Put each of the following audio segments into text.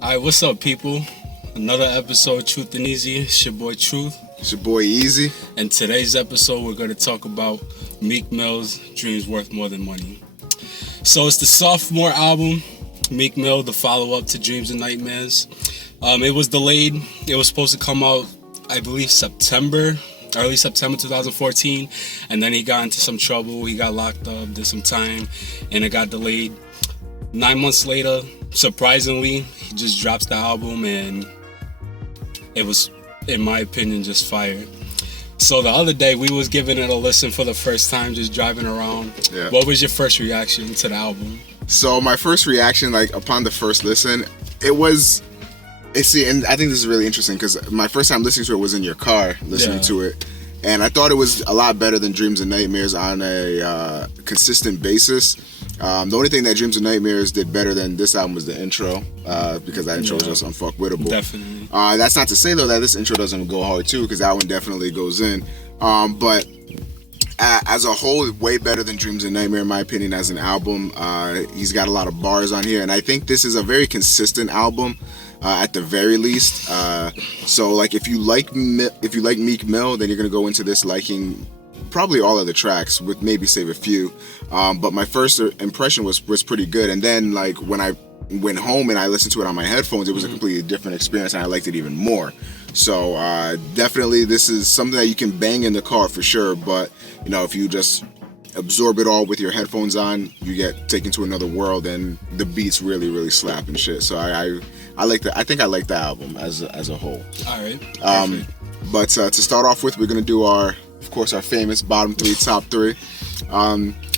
Alright, what's up, people? Another episode of Truth and Eazy. It's your boy Truth. It's your boy Eazy. And today's episode, we're going to talk about Meek Mill's Dreams Worth More Than Money. So it's the sophomore album, Meek Mill, the follow-up to Dreams and Nightmares. It was delayed. It was supposed to come out, I believe, early September 2014. And then he got into some trouble. He got locked up, did some time, and it got delayed. 9 months later, surprisingly, he just drops the album, and it was, in my opinion, just fire. So the other day, we was giving it a listen for the first time, just driving around. Yeah. What was your first reaction to the album? So my first reaction, like upon the first listen, and I think this is really interesting because my first time listening to it was in your car, listening to it. And I thought it was a lot better than Dreams and Nightmares on a consistent basis. The only thing that Dreams and Nightmares did better than this album was the intro, because that intro was just unfuckwittable. Definitely. That's not to say though that this intro doesn't go hard too, because that one definitely goes in. But as a whole, way better than Dreams and Nightmare in my opinion as an album. He's got a lot of bars on here, and I think this is a very consistent album. At the very least, so like if you like Meek Mill, then you're gonna go into this liking probably all of the tracks, with maybe save a few. But my first impression was pretty good, and then like when I went home and I listened to it on my headphones, it was a completely different experience, and I liked it even more. So definitely, this is something that you can bang in the car for sure. But you know, if you just absorb it all with your headphones on, you get taken to another world, and the beats really slap and shit. So I like that. I think I like the album as a whole. All right. But to start off with, we're gonna do our famous bottom three, top three.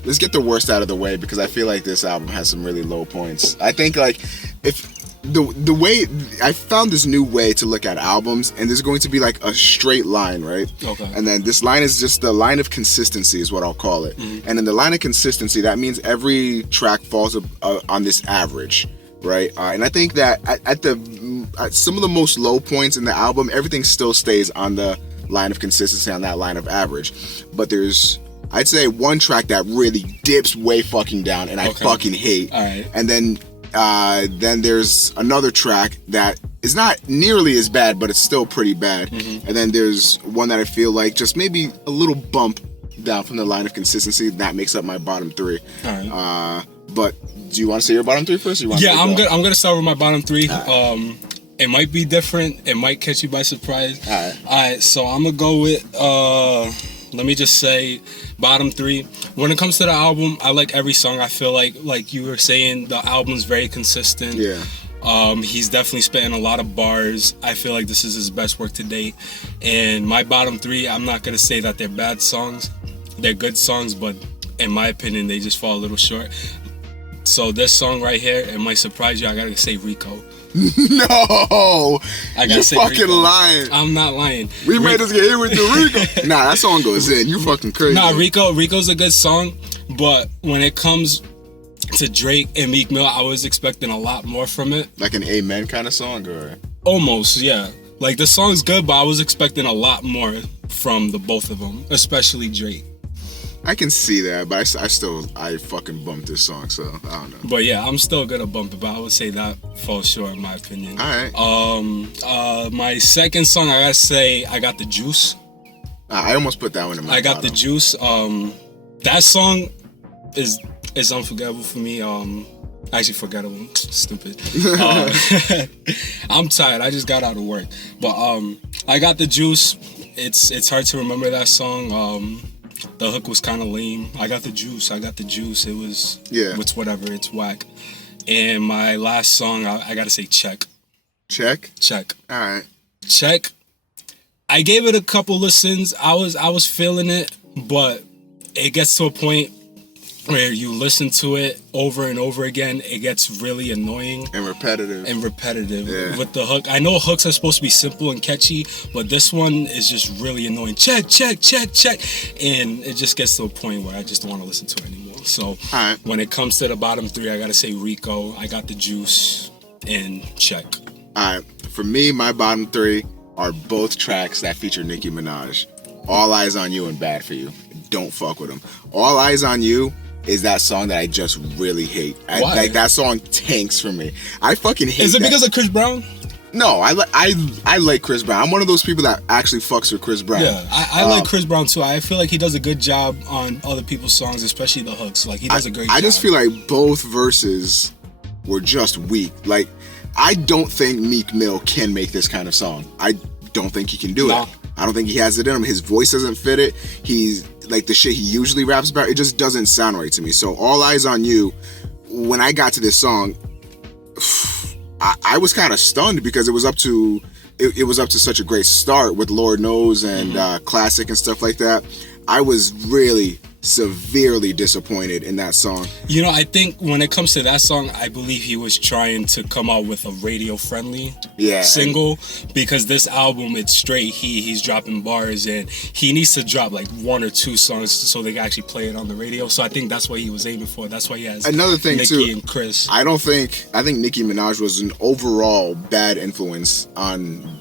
Let's get the worst out of the way, because I feel like this album has some really low points. I think like if the way I found this new way to look at albums, and there's going to be like a straight line, right? Okay. And then this line is just the line of consistency, is what I'll call it. Mm-hmm. And in the line of consistency, that means every track falls on this average, right? And I think that at some of the most low points in the album, everything still stays on the line of consistency, on that line of average. But there's, I'd say, one track that really dips way fucking down, and I fucking hate. All right. And then there's another track that is not nearly as bad, but it's still pretty bad. Mm-hmm. And then there's one that I feel like just maybe a little bump down from the line of consistency. That makes up my bottom three. All right. But do you want to say your bottom three first? Or you want I'm gonna start with my bottom three. Right. It might be different. It might catch you by surprise. All right. So I'm gonna go with. Let me just say, bottom three. When it comes to the album, I like every song. I feel like you were saying, the album's very consistent. Yeah. He's definitely spitting a lot of bars. I feel like this is his best work to date. And my bottom three, I'm not gonna say that they're bad songs. They're good songs, but in my opinion, they just fall a little short. So this song right here, it might surprise you. I gotta say R.i.c.o. No, I gotta say fucking R.i.c.o. lying. I'm not lying. We made us get hit with the R.i.c.o. Nah, that song goes in. You fucking crazy. Nah, R.i.c.o's a good song, but when it comes to Drake and Meek Mill, I was expecting a lot more from it. Like an Amen kind of song, or almost, yeah. Like the song's good, but I was expecting a lot more from the both of them, especially Drake. I can see that, but I fucking bumped this song, so I don't know. But yeah, I'm still gonna bump it, but I would say that falls short in my opinion. All right. My second song, I gotta say, I Got the Juice. I almost put that one in my I Got bottom. the Juice. That song is unforgettable for me. Actually forgettable. Stupid. I'm tired. I just got out of work. But I Got the Juice. It's hard to remember that song. The hook was kind of lame. I got the juice. It was, it's whatever. It's whack. And my last song, I gotta say Check. Check. All right. Check. I gave it a couple listens. I was feeling it, but it gets to a point where you listen to it over and over again, it gets really annoying and repetitive with the hook. I know hooks are supposed to be simple and catchy, but this one is just really annoying. Check, and it just gets to a point where I just don't want to listen to it anymore. So when it comes to the bottom three, I gotta say R.i.c.o, I Got the Juice, and Check. All right, for me, my bottom three are both tracks that feature Nicki Minaj. All Eyes on You and Bad for You. Don't fuck with them. All Eyes on You is that song that I just really hate. Why? Like that song tanks for me. I fucking hate. Is it because of Chris Brown? No, I like Chris Brown. I'm one of those people that actually fucks with Chris Brown. Yeah, I like Chris Brown too. I feel like he does a good job on other people's songs, especially the hooks. Like he does a great job. I just feel like both verses were just weak. Like I don't think Meek Mill can make this kind of song. I don't think he can do it. I don't think he has it in him. His voice doesn't fit it. He's like the shit he usually raps about. It just doesn't sound right to me. So All Eyes on You, when I got to this song, I was kind of stunned because it was up to such a great start with Lord Knows and Classic and stuff like that. I was really severely disappointed in that song. You know, I think when it comes to that song, I believe he was trying to come out with a radio friendly single, because this album, it's straight he's dropping bars, and he needs to drop like 1 or 2 songs so they can actually play it on the radio. So I think that's what he was aiming for. That's why he has another thing Nicki and Chris. I think Nicki Minaj was an overall bad influence on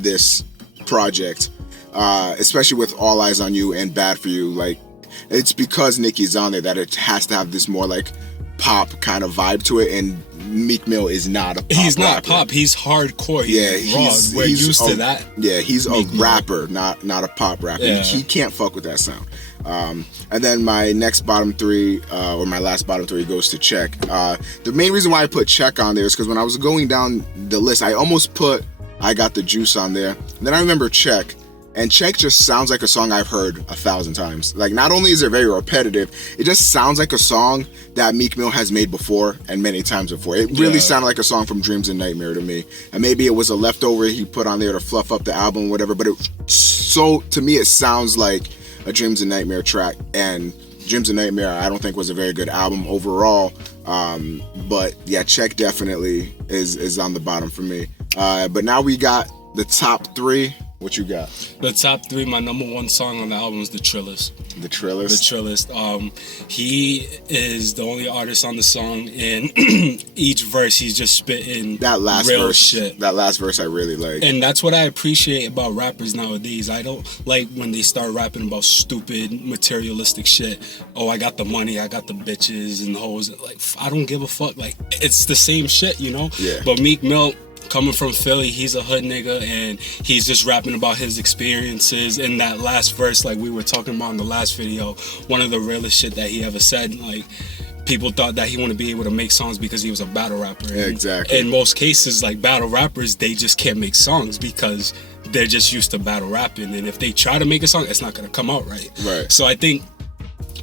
this project, especially with All Eyes on You and Bad for You. Like, it's because Nicki's on there that it has to have this more like pop kind of vibe to it, and Meek Mill is not a pop He's not rapper. pop, he's hardcore. He's raw. We're used to that. Yeah, he's a rapper, not a pop rapper. Yeah. He can't fuck with that sound. And then my next bottom 3, or my last bottom 3, goes to Check. The main reason why I put Check on there is because when I was going down the list, I almost put I Got the Juice on there. And then I remember Check. And Check just sounds like a song I've heard 1,000 times. Like, not only is it very repetitive, it just sounds like a song that Meek Mill has made before and many times before. It really sounded like a song from Dreams and Nightmare to me. And maybe it was a leftover he put on there to fluff up the album or whatever, but to me it sounds like a Dreams and Nightmare track. And Dreams and Nightmare I don't think was a very good album overall. But yeah, Check definitely is on the bottom for me. But now we got the top 3. What you got? The top 3, my number 1 song on the album is the Trillest. The Trillest? The Trillest. He is the only artist on the song, and each verse he's just spitting that last real verse, shit. That last verse I really like. And that's what I appreciate about rappers nowadays. I don't like when they start rapping about stupid materialistic shit. Oh, I got the money, I got the bitches and the hoes. Like, I don't give a fuck. Like, it's the same shit, you know? Yeah. But Meek Mill, coming from Philly, he's a hood nigga, and he's just rapping about his experiences. In that last verse, like we were talking about in the last video, one of the realest shit that he ever said. Like, people thought that he wouldn't be able to make songs because he was a battle rapper. Yeah, exactly. In most cases, like battle rappers, they just can't make songs because they're just used to battle rapping. And if they try to make a song, it's not gonna come out right. Right. So I think,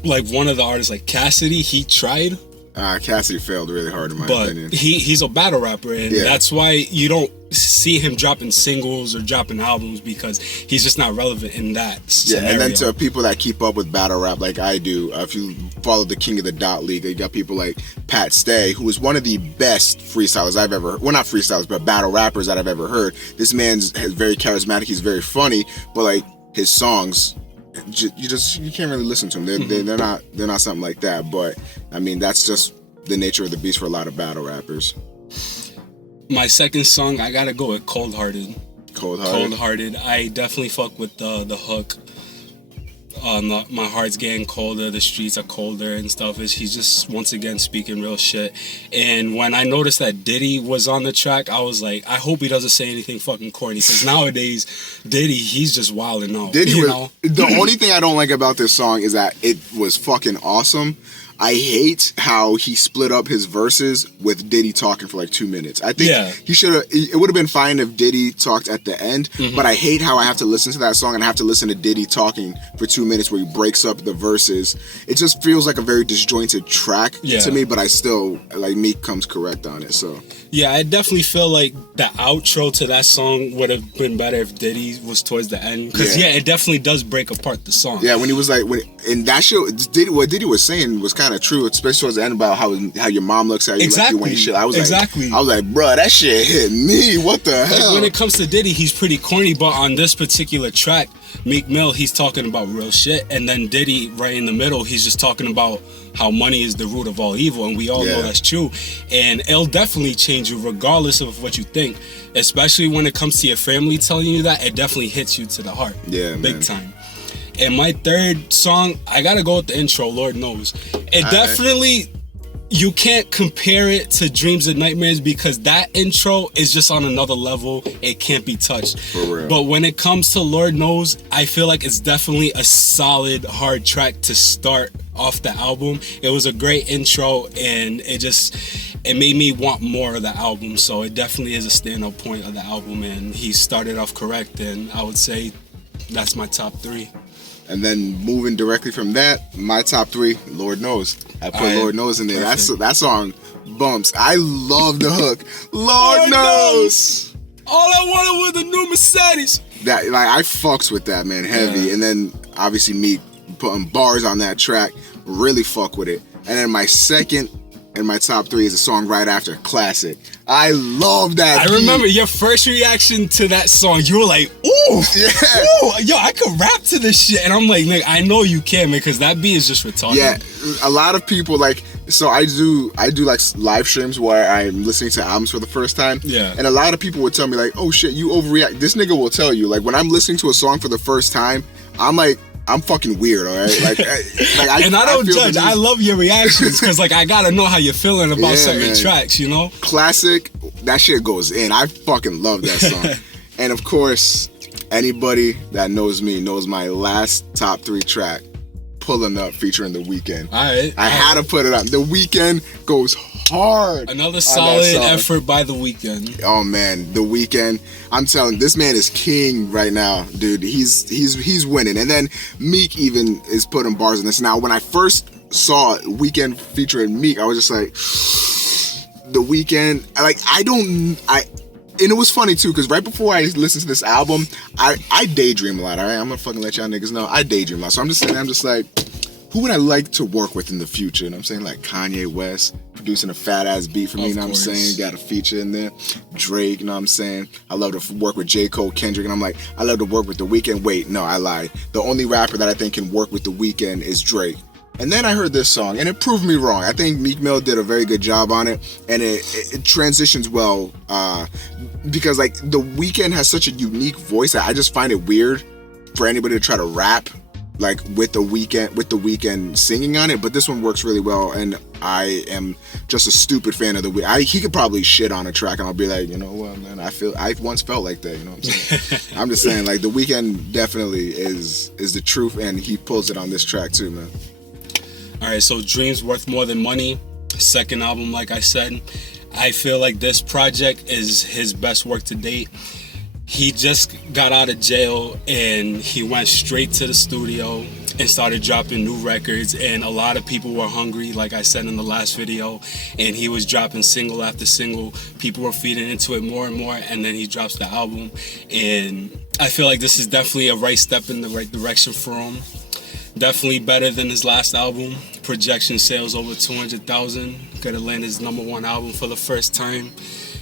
like, one of the artists, like Cassidy, he tried. Cassidy failed really hard in my opinion. But he's a battle rapper, and that's why you don't see him dropping singles or dropping albums, because he's just not relevant in that scenario. And then to people that keep up with battle rap like I do, if you follow the King of the Dot League, you got people like Pat Stay, who is one of the best freestylers I've ever, well, not freestylers, but battle rappers that I've ever heard. This man's very charismatic, he's very funny, but like his songs, you can't really listen to them. They're not something like that. But I mean, that's just the nature of the beast for a lot of battle rappers. My second song, I gotta go with Cold Hearted. Cold Hearted. I definitely fuck with the hook. My heart's getting colder, the streets are colder and stuff. He's just once again speaking real shit. And when I noticed that Diddy was on the track, I was like, I hope he doesn't say anything fucking corny, because nowadays Diddy, he's just wilding out. The only thing I don't like about this song is that it was fucking awesome. I hate how he split up his verses with Diddy talking for like 2 minutes. I think he should have. It would have been fine if Diddy talked at the end, but I hate how I have to listen to that song and I have to listen to Diddy talking for 2 minutes where he breaks up the verses. It just feels like a very disjointed track to me, but I still, like, Meek comes correct on it. So yeah, I definitely feel like the outro to that song would have been better if Diddy was towards the end, because it definitely does break apart the song. Yeah, when he was like, in that show, what Diddy was saying was kind of true, especially towards the end about how your mom looks at you like you ain't shit. I was like, bro, that shit hit me. What the hell? When it comes to Diddy, he's pretty corny, but on this particular track, Meek Mill, he's talking about real shit, and then Diddy, right in the middle, he's just talking about how money is the root of all evil, and we all know that's true. And it'll definitely change you regardless of what you think, especially when it comes to your family telling you that. It definitely hits you to the heart, big time. And my third song, I gotta go with the intro, Lord Knows. It definitely, you can't compare it to Dreams and Nightmares because that intro is just on another level. It can't be touched. For real. But when it comes to Lord Knows, I feel like it's definitely a solid, hard track to start off the album. It was a great intro, and it made me want more of the album. So it definitely is a stand-up point of the album, and he started off correct, and I would say that's my top 3. And then moving directly from that, my top 3, Lord Knows. I put Lord Knows in there. That song bumps. I love the hook. Lord knows. All I wanted was a new Mercedes. That, like, I fucks with that, man, heavy. Yeah. And then obviously Meek putting bars on that track, really fuck with it. And then my second and my top 3 is a song right after, Classic. I love that. I remember your first reaction to that song. You were like, ooh, yeah, ooh, yo, I could rap to this shit. And I'm like, nigga, I know you can, man, because that beat is just retarded. Yeah, a lot of people, like, so I do like live streams where I'm listening to albums for the first time. Yeah. And a lot of people would tell me, like, oh shit, you overreact. This nigga will tell you, like, when I'm listening to a song for the first time, I'm like, I'm fucking weird, all right? Like, and I don't judge. I love your reactions because, like, I gotta know how you're feeling about certain tracks, you know? Classic, that shit goes in. I fucking love that song. And of course, anybody that knows me knows my last top 3 track, Pulling Up, featuring The Weeknd. All right. I had to put it on. The Weeknd goes hard. Another solid effort by The Weeknd. Oh man, The Weeknd. I'm telling you, this man is king right now, dude. He's winning. And then Meek even is putting bars in this. Now, when I first saw Weeknd featuring Meek, I was just like, The Weeknd. And it was funny too, because right before I listened to this album, I daydream a lot. All right, I'm gonna fucking let y'all niggas know I daydream a lot. So I'm just saying, I'm just like, who would I like to work with in the future? You know what I'm saying? Like Kanye West producing a fat ass beat for me, you know what I'm saying? Got a feature in there. Drake, you know what I'm saying? I love to work with R.i.c.o, Kendrick, and I'm like, I love to work with The Weeknd. Wait, no, I lied. The only rapper that I think can work with The Weeknd is Drake. And then I heard this song, and it proved me wrong. I think Meek Mill did a very good job on it, and it transitions well, because like The Weeknd has such a unique voice that I just find it weird for anybody to try to rap like with The Weeknd singing on it. But this one works really well, and I am just a stupid fan of The Weeknd. He could probably shit on a track, and I'll be like, you know what, man? I once felt like that. You know what I'm saying? I'm just saying, like The Weeknd definitely is the truth, and he pulls it on this track too, man. All right, so Dreams Worth More Than Money, second album, like I said. I feel like this project is his best work to date. He just got out of jail and he went straight to the studio and started dropping new records, and a lot of people were hungry, like I said in the last video, and he was dropping single after single. People were feeding into it more and more, and then he drops the album, and I feel like this is definitely a right step in the right direction for him. Definitely better than his last album. Projection sales over 200,000. Could have landed his #1 album for the first time.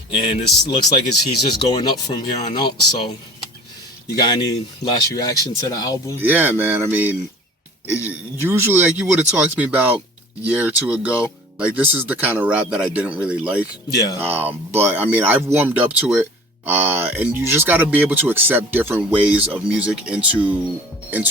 And it looks like he's just going up from here on out. So, you got any last reaction to the album? Yeah, man. I mean, usually, like you would have talked to me about a year or two ago, like this is the kind of rap that I didn't really like. Yeah. But I mean, I've warmed up to it. And you just got to be able to accept different ways of music into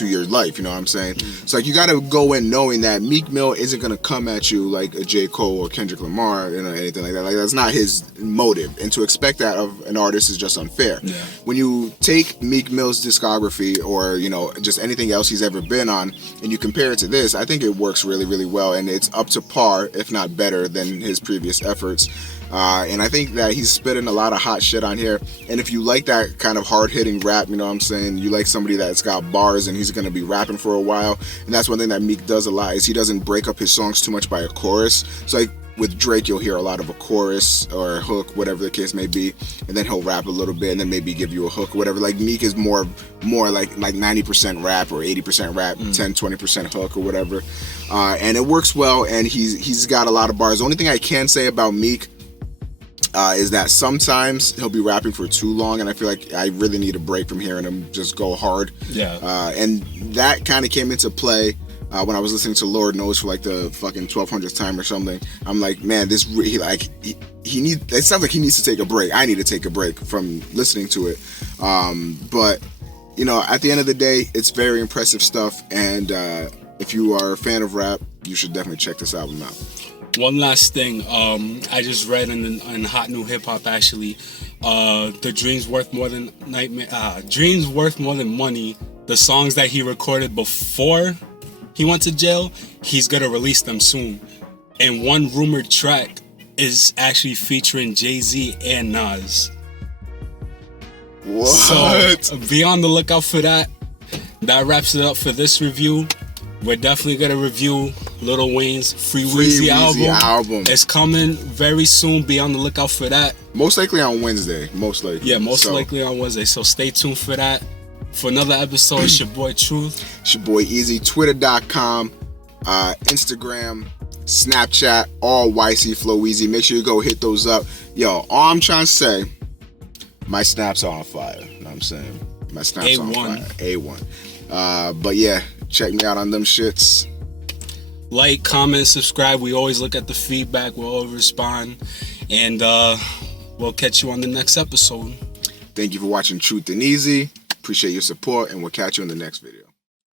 your life, you know what I'm saying? So like you got to go in knowing that Meek Mill isn't going to come at you like a R.i.c.o or Kendrick Lamar, you know, anything like that. Like that's not his motive, and to expect that of an artist is just unfair. Yeah. When you take Meek Mill's discography or, you know, just anything else he's ever been on and you compare it to this, I think it works really, really well, and it's up to par, if not better, than his previous efforts. And I think that he's spitting a lot of hot shit on here. And if you like that kind of hard-hitting rap, you know what I'm saying, you like somebody that's got bars and he's going to be rapping for a while. And that's one thing that Meek does a lot, is he doesn't break up his songs too much by a chorus. So like with Drake, you'll hear a lot of a chorus or a hook, whatever the case may be, and then he'll rap a little bit and then maybe give you a hook or whatever. Like Meek is more like 90% rap or 80% rap, 10-20% hook or whatever. And it works well, and he's got a lot of bars. The only thing I can say about Meek is that sometimes he'll be rapping for too long, and I feel like I really need a break from hearing him just go hard. Yeah. And that kind of came into play when I was listening to Lord Knows for like the fucking 1200th time or something. I'm like, man, he needs. It sounds like he needs to take a break. I need to take a break from listening to it. But you know, at the end of the day, it's very impressive stuff. And if you are a fan of rap, you should definitely check this album out. One last thing, I just read in Hot New Hip Hop actually, the Dreams Worth More Than Dreams Worth More Than Money, the songs that he recorded before he went to jail, he's gonna release them soon. And one rumored track is actually featuring Jay-Z and Nas. What? So be on the lookout for that. That wraps it up for this review. We're definitely gonna review Lil Wayne's Free Weezy album. It's coming very soon. Be on the lookout for that. Most likely on Wednesday. Most likely. Yeah, likely on Wednesday. So stay tuned for that. For another episode, it's your boy Truth. It's your boy Eazy. Twitter.com, Instagram, Snapchat, all YC Flow Eazy. Make sure you go hit those up. Yo, all I'm trying to say, my snaps are on fire. You know what I'm saying? My snaps are on fire. A1. But yeah, check me out on them shits. Like, comment, subscribe. We always look at the feedback. We'll always respond. And we'll catch you on the next episode. Thank you for watching Truth and Eazy. Appreciate your support, and we'll catch you in the next video.